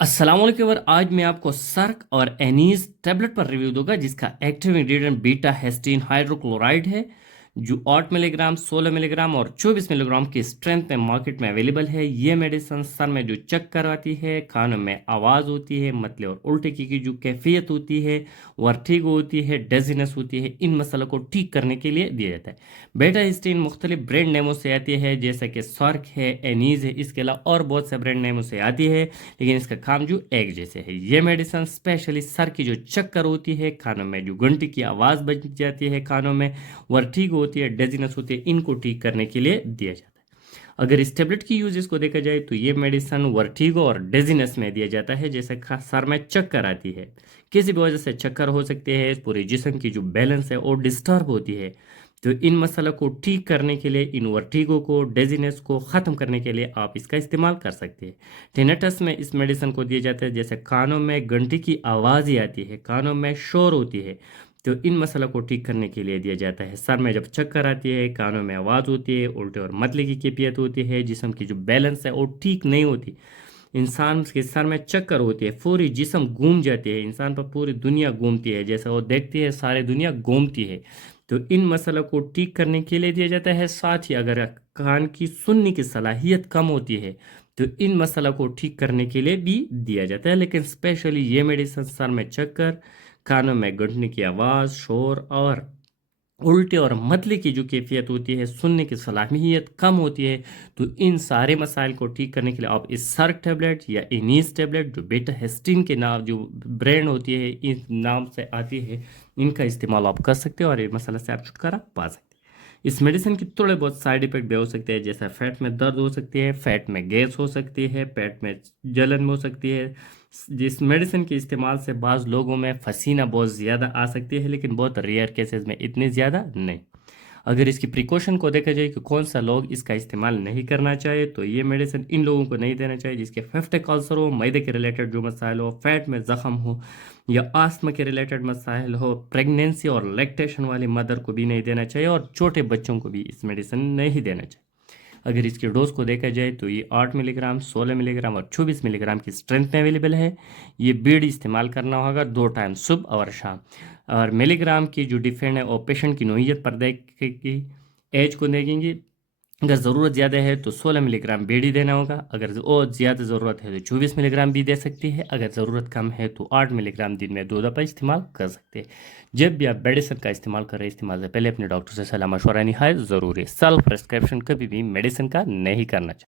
अस्सलाम वालेकुम और आज मैं आपको सर्क और एनीस टैबलेट पर रिव्यू दूंगा जिसका एक्टिव इंग्रेडिएंट बीटा हेस्टीन हाइड्रोक्लोराइड है जो 8 मिलीग्राम 16 मिलीग्राम और 24 मिलीग्राम की स्ट्रेंथ में मार्केट में अवेलेबल है। ये मेडिसिन सर में जो चक्कर आती है, कानों में आवाज़ होती है, मतले और उल्टे की जो कैफियत होती है, वर्टिगो होती है, डेजीनेस होती है, इन मसलों को ठीक करने के लिए दिया जाता है। बेटा हिस्टीन मुख्तलिफ ब्रांड नेमों से आती है जैसे कि सर्क है, एनीज है, इसके अलावा और बहुत से ब्रांड नेमों से आती है, लेकिन इसका काम जो एक जैसे है। ये मेडिसिन स्पेशली सर की जो चक्कर होती है, कानों में जो घंटी की आवाज़ बज जाती है, कानों में वर्टिगो होती है, डेजीनेस होती है, इनको ठीक करने के लिए दिया जाता है। अगर इस टेबलेट की यूजेस को देखा जाए तो ये मेडिसिन वर्टिगो और डेजीनेस में दिया जाता है, जैसे सर में चक्कर आती है, किसी भी वजह से चक्कर हो सकते हैं, पूरे जिस्म की जो बैलेंस है वो डिस्टर्ब होती है, तो इन मसलों को ठीक करने के लिए, इन वर्टिगो को, डेजीनेस को ख़त्म करने के लिए आप इसका इस्तेमाल कर सकते हैं। टिनेटस में इस मेडिसिन को दिया जाता है, जैसे कानों में घंटी की आवाज़ ही आती है, कानों में शोर होती है, तो इन मसलों को ठीक करने के लिए दिया जाता है। सर में जब चक्कर आती है, कानों में आवाज़ होती है, उल्टे और मतले की कैफियत होती है, जिस्म की जो बैलेंस है वो ठीक नहीं होती, इंसान के सर में चक्कर होती है, पूरी जिस्म घूम जाती है, इंसान पर पूरी दुनिया घूमती है, जैसा वो देखती है सारी दुनिया घूमती है, तो इन मसलों को ठीक करने के लिए दिया जाता है। साथ ही अगर कान की सुनने की सलाहियत कम होती है तो इन मसलों को ठीक करने के लिए भी दिया जाता है। लेकिन स्पेशली ये मेडिसिन सर में चक्कर, कानों में गूंजने की आवाज़, शोर और उल्टे और मतले की जो कैफियत होती है, सुनने की सलाहियत कम होती है, तो इन सारे मसाइल को ठीक करने के लिए आप इस सर्क टैबलेट या इनीस टैबलेट, जो बेटा हेस्टिन के नाम जो ब्रांड होती है इस नाम से आती है, इनका इस्तेमाल आप कर सकते हो और ये मसला से आप छुटकारा पा सकते हैं। इस मेडिसिन के थोड़े बहुत साइड इफेक्ट भी हो सकते हैं, जैसे फैट में दर्द हो सकती है, फैट में गैस हो सकती है, पेट में जलन हो सकती है। जिस मेडिसिन के इस्तेमाल से बाज़ लोगों में पसीना बहुत ज़्यादा आ सकती है, लेकिन बहुत रेयर केसेस में इतनी ज़्यादा नहीं। अगर इसकी प्रिकॉशन को देखा जाए कि कौन सा लोग इसका इस्तेमाल नहीं करना चाहिए, तो ये मेडिसिन इन लोगों को नहीं देना चाहिए जिसके फेफ्टिक अल्सर हो, मैदे के रिलेटेड जो मसाइल हो, फैट में ज़ख़म हो या आस्थमा के रिलेटेड मसाइल हो, प्रेगनेंसी और लैक्टेशन वाली मदर को भी नहीं देना चाहिए और छोटे बच्चों को भी इस मेडिसिन नहीं देना चाहिए। अगर इसके डोज को देखा जाए तो ये 8 मिलीग्राम, 16 मिलीग्राम और 24 मिलीग्राम की स्ट्रेंथ में अवेलेबल है। ये बीड़ी इस्तेमाल करना होगा 2 टाइम सुबह और शाम। और मिलीग्राम की जो डिफेंड है वो पेशेंट की नोयत पर देखेगी, एज को देखेंगे। अगर ज़रूरत ज़्यादा है तो 16 मिलीग्राम बीड़ी देना होगा, अगर और ज़्यादा ज़रूरत है तो 24 मिलीग्राम भी दे सकती है, अगर ज़रूरत कम है तो 8 मिलीग्राम दिन में 2 दफ़ा इस्तेमाल कर सकते हैं। जब भी आप मेडिसिन का इस्तेमाल करें, इस्तेमाल से पहले अपने डॉक्टर से सलाह मशवरा निहायत ज़रूरी है। सेल्फ प्रिस्क्रिप्शन कभी भी मेडिसिन का नहीं करना चाहिए।